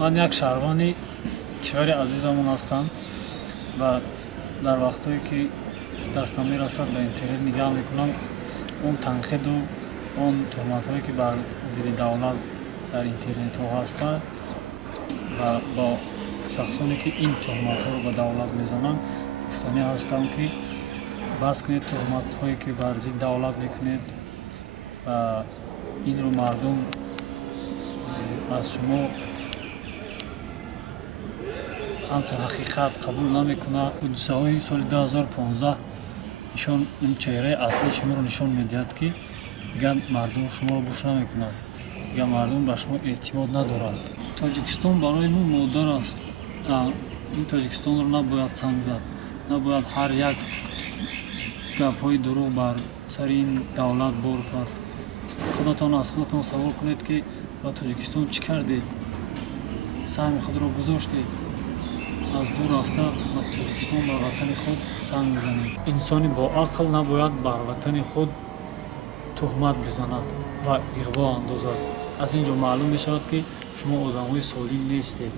ман як шаҳрвони кишвари азизамон ҳастам ва дар вақтое ки дастам мерасад ба интернет нигаҳ мекунам, он танқиду он тӯҳматҳое ки бар зидди давлат дар интернетҳо ҳаста ва бо шахсоне ки ин тӯҳматҳоро ба давлат мезананд гуфтанӣ ҳастам ки бас кунед тӯҳматҳое ки бар зидди давлат мекунед ва инро мардум аз шумо ҳамчун ҳақиқат қабул намекунад. ҳодисаҳои соли 2015 ишон ин чеҳраи аслии шуморо нишон медиҳад ки дигар мардум шуморо гӯш намекунад, дигар мардум ба шумо эътимод надорад. Тоҷикистон барои мо модар аст. ин Тоҷикистонро набояд санг зад, набояд ҳар як гапҳои дурӯғ бар сари ин давлат бор кард. Худатон аз худатон савол кунед ки ба Тоҷикистон чӣ кардед? Саҳми худро гузоштед? аз ду рафта ба Тоҷикистон ба ватани худ санг мезанед. Инсони боақл набояд бар ватани худ тӯҳмат бизанад ва иғво андозад. Аз ин ҷо маълум мешавад ки шумо одамҳои солим нестед.